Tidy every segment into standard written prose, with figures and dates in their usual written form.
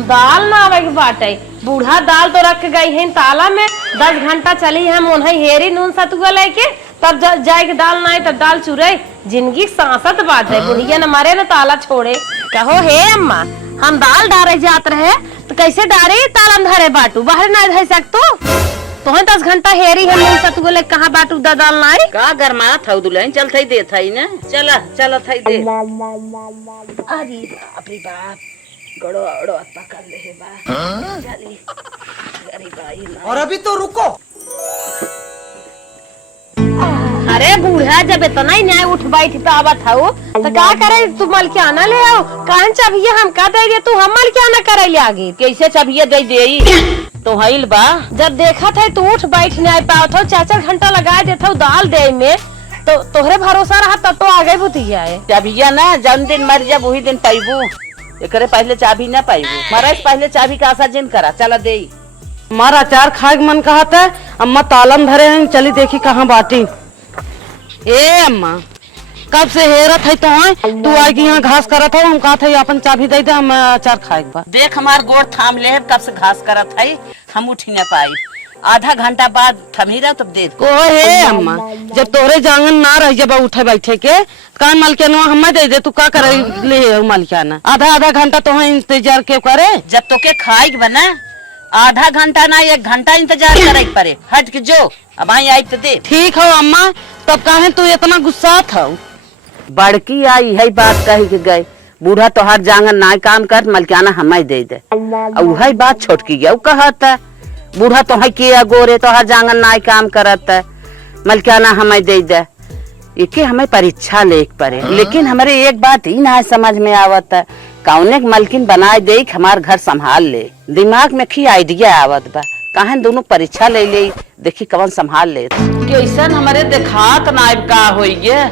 दाल ना आवे के बाटे। बूढ़ा दाल तो रख गई है ताला में, 10 घंटा चली है मोन्हे हेरी नून सतुआ लेके, तब जाए के दाल ना आई तब दाल चुरे। जिंदगी सांसत बात है, बुढ़िया न मरे न ताला छोड़े। कहो हे अम्मा, हम दाल डारे जात रहे तो कैसे डारे ताला धरे बाटू, बाहर ना धर सकतो। तो 10 घंटा हेरी है नून सतुआ ले, कहाँ बाटू दाल ना आई। का गरमा था दुल्हन, चल थई दे थई ना, चला चला थई दे। अरे बाप रे बाप, गड़ो अड़ो पकड़ ले बा चली। अरे भाई और अभी तो रुको। अरे बूढ़ा जब इतना ही न्याय उठ बैठ आवत हो तो क्या करे, तू मलकियाना ले आओ। कहां चाबिया हम का दे दे, तू हम मलकियाना करे ले आगे। कैसे चाबिया दे देई तो हईल बा। जब देखा था तू उठ बैठ नहीं पावत हो, 4-4 घंटा लगा देता दाल दे में, तो तोहरे भरोसा रहा तब तो आगे बुतिया है। चाबिया ना जौन दिन मर जा वही दिन पाइबू, एकरे पहले चाबी ना पाइबू। मरे से पहले चाबी का आशा जिन करा, चला दे। हमारा अचार खाए के मन कहा था, अम्मा तालम धरे हैं, चली देखी कहाँ बाटी। ए अम्मा, कब से हेरत है तो है तू आगे यहाँ घास करत है, हम कहा था अपन चाबी दे दे, हम अचार खाए के बाद। देख हमार गोड़ थाम ले, कब से घास करत है, हम उठ न पाई। आधा घंटा बाद थमी रहा तब दे। ओ हे अम्मा, जब तोरे जांगन ना रह जब उठे बैठे के कान मालकियाना हमें दे दे, तू का करे ले मालकियाना। आधा घंटा तो है इंतजार क्यों करे। जब तो के खाई बना आधा घंटा ना 1 घंटा इंतजार करे पड़े। हट के जो अब आई आई तो दे। ठीक हो अम्मा, तब काहे तू इतना गुस्सा था। बड़की आई है बात कही के गए, बूढ़ा तो हर जांगन ना काम कर, मलकियाना हमें दे दे। वही बात छोटकी गया कहता, बूढ़ा तो है किया गोरे तो हर जांगन ना काम करता है, मलकियाना हमें दे दे। इके हमें परीक्षा लेक पड़े। लेकिन हमारे एक बात ही ना समझ में आवत है, कौने मलकिन बनाए दे हमार घर संभाल ले। दिमाग में की आइडिया आवत बा, कहा दोनों परीक्षा ले ले, देखी कौन संभाल ले। कैसन हमारे देखात नाइब का होइए।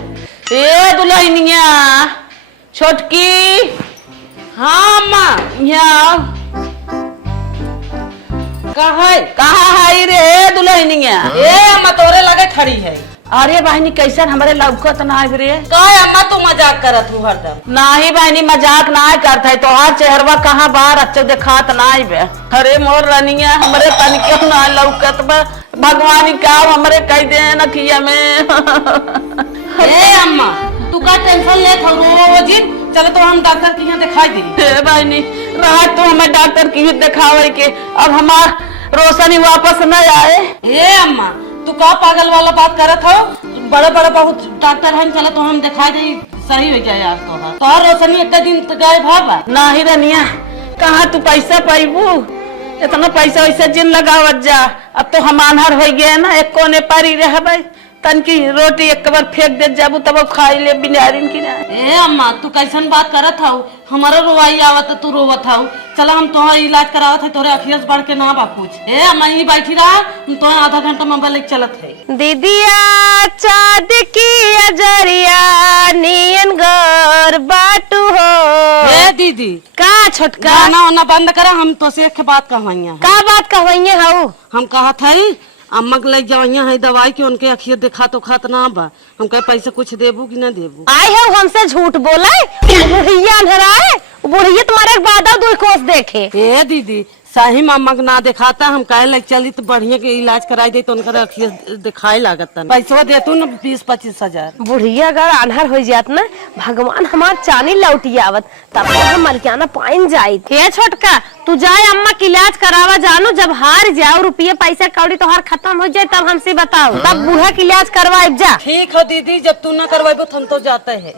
ए दुल्हनिया छोटकी, हाँ अम्मा यहाँ कहा है रे दुल्हनिया। ए अम्मा तोरे लगे खड़ी है। अरे बहनी कैसन हमारे लौकत ना रे। काय अम्मा तू मजाक करत हूँ हरदम। नाही बहनी मजाक ना करता है, तोहार चेहरवा कहाँ बाहर अच्छे दिखात ना बे। अरे मोर रनिया हमरे तन क्यों ना लौकत बा, भगवान का हमरे कह दे नखिया में। ए अम्मा तू का टेंशन ले थो, रो जिन चलो तो हम डॉक्टर के यहाँ दिखाई दी। ए बहनी रात तो हमें डॉक्टर की दिखावे के, अब हमार रोशनी वापस न आए। ए अम्मा तू का पागल वाला बात करत हो, बड़े बड़े बहुत डॉक्टर हैं, चलो तो हम दिखाई दे, सही हो जाए यार। तो रोशनी एक दिन तो गए भाबा नाही रनिया, कहाँ तू पैसा पाइबू, इतना पैसा वैसे जिन लगावत जा। अब तो हम आन्हर हो गए ना, एक कोने पारी रह भाई, तन की रोटी एक बार फेंक दे जाबू तब खाई ले बिनारिन की ना। ए अम्मा तू कैसन बात करत हूँ, हमारा रोवाई आवत तू रोवत हूँ। चलो हम तुम्हारा इलाज करावत है, तोरे अखियस बढ़ के ना बा कुछ। ए अम्मा यही बैठी रहा, तो आधा घंटा मोबाइल चलत है। दीदिया चाँद की अजरिया नियन गौर बाटू हो। ए दीदी का छोटका गाना वाना बंद करा, हम तो से एक बात कहवाइया। का बात कहवाइए हो। हम कहा था अम्मा के ले जाइया है दवाई के, उनके अखियत दिखा तो खात ना बा। हम कहे पैसे कुछ देबू कि ना देबू। आए है हमसे झूठ बोला, बुढ़िया अंधेरा है, बुढ़िया तुम्हारे बाद 2 कोस देखे। ए दीदी सही में अम्मा ना दिखाता, हम कहे लग चली तो बढ़िया के इलाज कराई दे, तो उनका अखियत दिखाई लागत पैसा देतू ना 20-25 हजार। बुढ़िया अगर अनहर हो जात ना, भगवान हमार चानी लौटी आवत, तब तो हम मलकियाना पाइन जाई। ये छोटका तू जाए अम्मा की इलाज करावा, जानो जब हार जाओ रुपये पैसा कौड़ी तो हार खत्म हो जाए तब हमसे बताओ, तब बूढ़ा की इलाज करवाए जा। ठीक हो दीदी, जब तू ना करवाबो तो हम तो जाते है।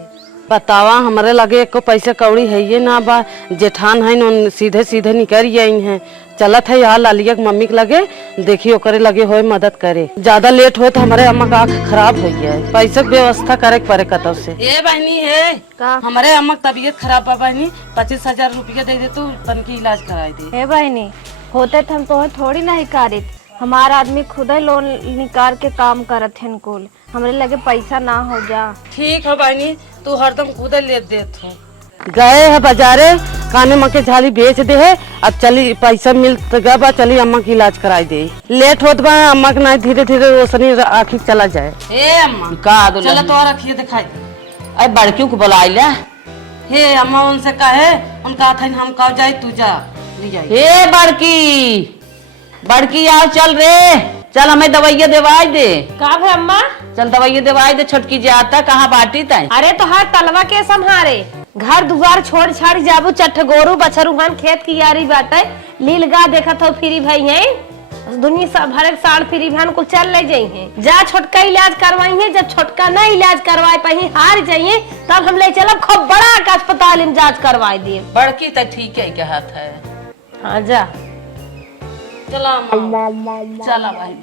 बतावा हमारे लगे एको पैसा कौड़ी है ये ना बा, जेठान है सीधे सीधे निकल आई हैं। चलत है यहाँ लालिया के मम्मी के लगे, देखी ओकरे लगे होए मदद करे। ज्यादा लेट हो तो हमारे अम्मा का आँख खराब हो गया है, पैसा की व्यवस्था करे पड़े कतौ से। ए बहनी है का? हमारे अम्मा की तबीयत खराब बा बहनी, 25,000 रुपया दे दे, तू तन की इलाज कराई दे। हे बहनी होते थे हम तो थोड़ी ना हिकारित, हमारा आदमी खुद ही लोन निकाल के काम करत है कुल, हमरे लगे पैसा ना हो जा। ठीक है बहनी, तू हरदम खुद ले देत हो। गए है बाजारे, काने माँ के झाली बेच दे है, अब चली पैसा मिल गया, चली अम्मा की इलाज कराई दे। लेट होत बा अम्मा के ना, धीरे धीरे रोशनी आखिर चला जाए। ए अम्मा का चलो तो रखिए दिखाई दे। अरे बड़कियों को बुलाई ले। हे अम्मा उनसे कहे, उनका था हम कहा जाए तू जा, ले जाइए। हे बड़की बड़की आओ चल रे, चल हमें दवाइया देवाई दे। का भे अम्मा? चल दवाइया देवाई दे, छोटकी जाता कहाँ बाटी तय। अरे तो हर तलवा के संहारे घर दुआर छोड़ छाड़ जाबू, चट्ठ गोरू बछरू हन खेत की यारी बाटे, लील गा देखत हो फ्री भाई है दुनिया सब भर साल फ्री भान को चल ले जाइए। जा छोटका इलाज करवाई है, जब छोटका ना इलाज करवाए पाई हार जाइए तब हम ले चलब खूब बड़ा का अस्पताल में जांच करवाई दिए। बड़की तो ठीक है कहत है। हाँ जा चला अम्मा। चला भाई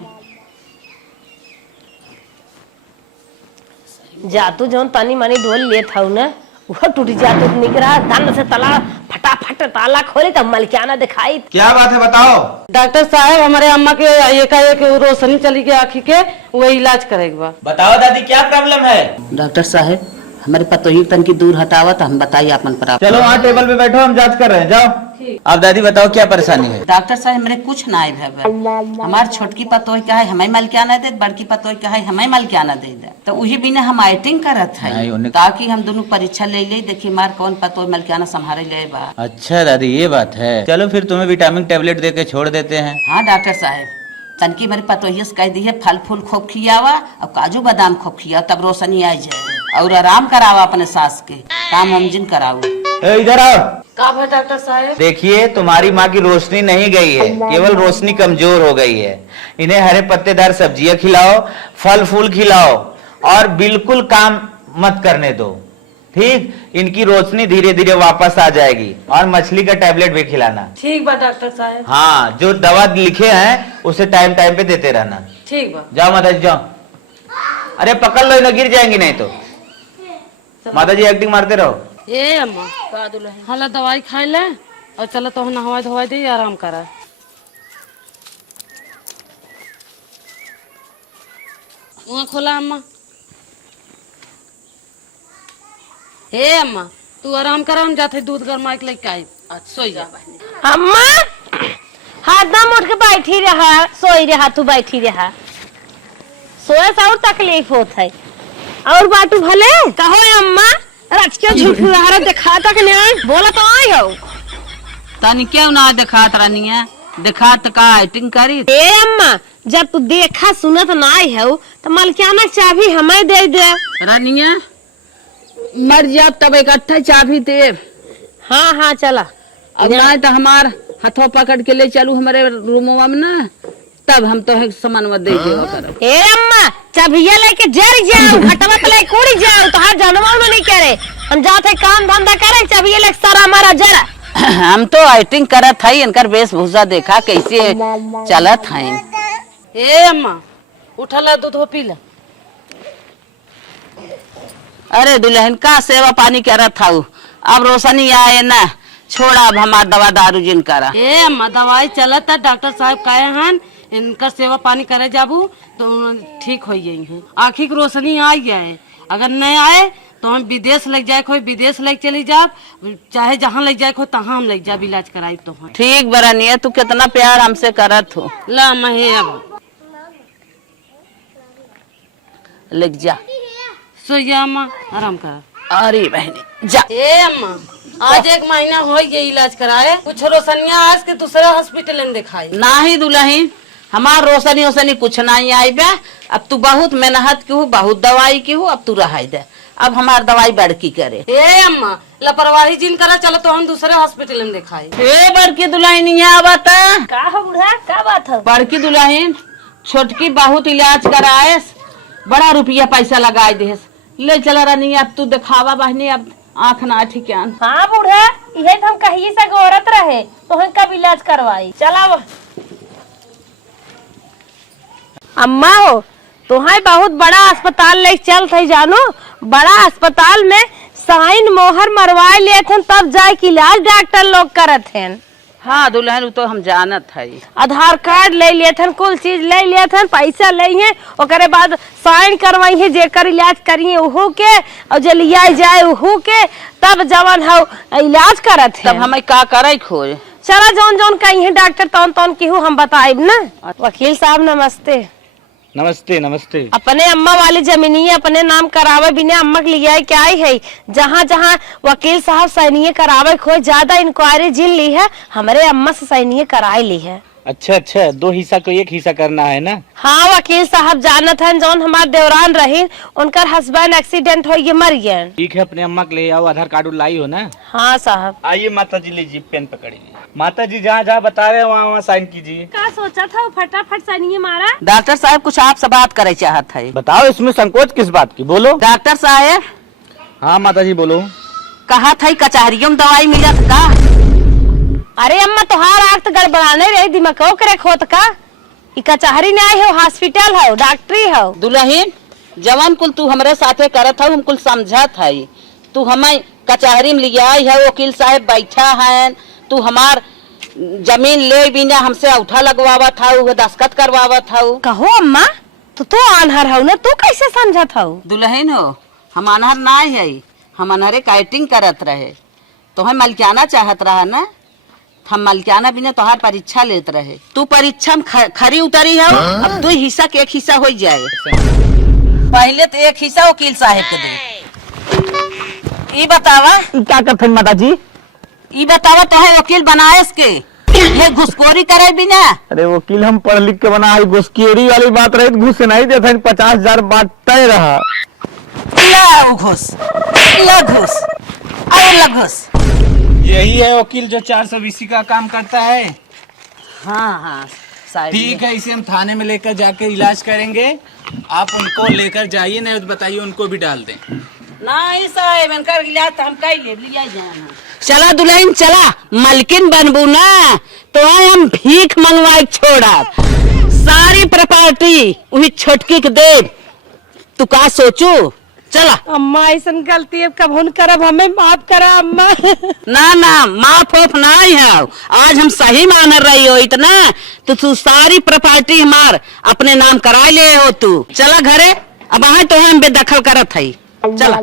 जा तू जौन तनी मनी डोल ले था ना वो टूट जा तो निकरा दंड से तला फटाफट ताला खोले तब मलकियाना दिखाई। क्या बात है बताओ। डॉक्टर साहब हमारे अम्मा के एकाएक रोशनी चली गई आँखी के, वो इलाज करेगा। बताओ दादी क्या प्रॉब्लम है। डॉक्टर साहब हमारे पतोही तन की दूर हटावा तो हम बताइए अपन पर। चलो वहाँ टेबल पे बैठो, हम जांच कर रहे हैं, जाओ। आप दादी बताओ क्या परेशानी है। डॉक्टर साहब मेरे कुछ ना आए हमार छोटकी पतोही का है हमें मलकियाना दे, बड़की पतोही का है हमें मलकियाना दे दे, तो वही बिना हम आइटिंग करत है ताकि हम दोनों परीक्षा ले ले, देखिए मार कौन पतोही मलकियाना संभाले ले बा। अच्छा दादी ये बात है, चलो फिर तुम्हें विटामिन टेबलेट दे के छोड़ देते हैं। हाँ डॉक्टर साहब तनकी मेरे पतोही से कह दी है फल फूल खूब खियावा और काजू बादाम खूब खियावा, तब रोशनी आ जाए और आराम करावा अपने सास के काम हम जिन कराओ। इधर आओ। का है डॉक्टर साहब? देखिए तुम्हारी माँ की रोशनी नहीं गई है, केवल रोशनी कमजोर हो गई है। इन्हें हरे पत्तेदार सब्जियां खिलाओ, फल फूल खिलाओ और बिल्कुल काम मत करने दो, ठीक। इनकी रोशनी धीरे धीरे वापस आ जाएगी और मछली का टैबलेट भी खिलाना। ठीक बा डॉक्टर साहब। हाँ जो दवा लिखे हैं उसे टाइम टाइम पे देते रहना। ठीक बा। जाओ माता जी जाओ। अरे पकड़ लो, गिर जाएंगी नहीं तो। माता जी एक्टिंग मारते रहो। ए अम्मा हाला दवाई खाई ले और चलो तो नहवाई धोवाई दे आराम करा। वहाँ खोला अम्मा। हे अम्मा तू आराम करा, हम जाते दूध गरमाई के लेके आई। सोई जा अम्मा हाथ ना मुड़ के बैठी रहा, सोई रहा तू बैठी रहा, सोए से और तकलीफ होत है। और बाटू भले कहो अम्मा रात के झूठ रहा दिखा तक नहीं बोला तो आई हो तनी क्यों ना दिखात रानी है, दिखात का एक्टिंग करी। ए अम्मा जब तू देखा सुनत ना आई हो तो मलकियाना चाबी हमें दे दे। रानिया मर जाब तब इकट्ठा चाबी दे। हाँ हाँ चला अब ना तो हमार हथों पकड़ के ले चलू हमारे रूमवा में ना, तब हम तो सामान दे देवा करब। ए अम्मा चाबिया लेके जर जाओ, घटवा पे लेके उड़ जाओ, तो हर जानवर में नहीं करे, हम जाते काम धंधा करे चाबिया लेके सारा हमारा जरा। हम तो एक्टिंग करत है, इनकर वेशभूषा देखा कैसे चलत है। ए अम्मा उठला दूध हो पीला। अरे दुल्हन का सेवा पानी करत था, अब रोशनी आए ना, छोड़ा अब हमार दवा दारू जिन करा। ए अम्मा दवाई चलत है, डॉक्टर साहब कहे हन इनका सेवा पानी करे जाबू तो ठीक हो गई है, आँखी की रोशनी आ जाए। अगर नहीं आए तो हम विदेश ले जाए, कोई विदेश ले चली जाब, चाहे जहाँ ले जाए को तहाँ हम ले जाब इलाज कराई। तो ठीक बरानिया तू कितना प्यार हमसे करत हो। ला अम्मा हे अब लिख जा। सो जा अम्मा आराम कर। अरे बहनी जा। ए अम्मा आज 1 महीना हो गया इलाज कराए, कुछ रोशनिया आज के दूसरे हॉस्पिटल में दिखाई। ना ही दुल्हन हमार रोशनी वोशनी कुछ नहीं आई बे, अब तू बहुत मेहनत की हूँ, बहुत दवाई की हूँ, अब तू रहा दे, अब हमार दवाई बड़की करे। ए अम्मा लापरवाही जिन करा, चलो तो हम दूसरे हॉस्पिटल में दिखाई। ए बड़की दुल्हन यहाँ बता। का हो बुढ़ा का बात है? बड़की दुल्हन छोटकी बहुत इलाज कराए, बड़ा रुपया पैसा लगाए दे, ले चला रानी अब तू दिखावा बहनी, अब आँख ना ठिकान। हाँ बुढ़ा ये तो हम कहीं से औरत रहे तो हम कब इलाज करवाई। चला वो अम्मा हो तुम्हें बहुत बड़ा अस्पताल ले चल थे, जानो बड़ा अस्पताल में साइन मोहर मरवाए लिए थे तब जाए कि इलाज डॉक्टर लोग करत हैं। हाँ दुल्हन तो हम जानत है, आधार कार्ड ले लिए थे, कुल चीज ले लिए थे, पैसा ले हैं, ओकरे बाद साइन करवाई है, जेकर इलाज करिए उहो के और जे लिया जाए उहो के, तब जवान हो इलाज करत है। तब हमें का करे खोज। चला जौन जौन कही है डॉक्टर तौन तौन की हम बताइब ना। वकील साहब नमस्ते। नमस्ते नमस्ते। अपने अम्मा वाली जमीनी अपने नाम करावे बिना अम्मा के लिए क्या ही है। जहाँ जहाँ वकील साहब सैनिये करावे खोए ज्यादा इंक्वायरी जिन ली है, हमारे अम्मा से सैनिये कराई ली है। अच्छा अच्छा, 2 हिस्सा को 1 हिस्सा करना है ना? हाँ वकील साहब जानत हैं, जौन हमारे देवरान रही उनकर हस्बैंड एक्सीडेंट हो मर गए। ठीक है, अपने अम्मा के ले आओ, आधार कार्ड लाई हो ना? हाँ साहब। आइए माता जी, लीजिए पेन पकड़िए। माता जी जहाँ जहाँ बता रहे हैं वहाँ साइन कीजिए। क्या सोचा था फटाफट सैनिये मारा? डॉक्टर साहब कुछ आपसे बात करे चाहत है। बताओ इसमें संकोच किस बात की, बोलो। डॉक्टर साहब हाँ माता जी बोलो। कहा था कचहरियों में दवाई मिलत का? अरे अम्मा तोहार आँख तो गड़बड़ाने रही, दिमाग करे खोत का। ई कचहरी नहीं आई हो, हॉस्पिटल हो, डॉक्टरी हो। दुल्हन जवान कुल तू हमरे साथे करत है, हम कुल समझत है। तू हमें कचहरी में लिया है, वकील साहब बैठा है, तू हमार जमीन ले बिना हमसे औठा लगवावा था, दस्खत करवावा था। कहो अम्मा तू अनहर हो ना, तू कैसे समझत हो? दुल्हन हो, हम अनहर ना है, हम अनहरे काइटिंग करत रहे। तो हम मलकियाना चाहत रहा ना, हम मलकियाना बिना तोहार परीक्षा लेत रहे। तू परीक्षा में खरी उतरी है, अब 2 हिस्सा के 1 हिस्सा हो जाए। पहले तो 1 हिस्सा वकील साहब के दे। ई बतावा क्या करते माता जी? ई बतावा तो है वकील बनाएस के ये घुसखोरी करे बिना? अरे वकील हम पढ़ लिख के बना, घुसखोरी वाली बात रही, घुस नहीं देते, 50,000 बात तय रहा। ला घुस, ला घुस, अरे ला घुस। यही है वकील जो 420 का काम करता है। हाँ हाँ साहब। ठीक है, इसे हम थाने में लेकर जाके इलाज करेंगे। आप उनको लेकर जाइए, नहीं तो बताइए उनको भी डाल दें। नहीं साहब, इनका इलाज तो हम कई ले लिया जाना। चला दुल्हन चला, मलकिन बनबू ना तो हम भीख मंगवाए छोड़ा। सारी प्रॉपर्टी वही छोटकी के दे। तू का सोचू? चला। अम्मा ऐसा गलती अब कब न करब, हमें माफ करा अम्मा। ना ना माफ ओफ नहीं है, आज हम सही मान रही हो इतना, तो तू सारी प्रॉपर्टी हमार अपने नाम करा ले हो। तू चला घरे, अब वहाँ तो हम बेदखल करत है। चला।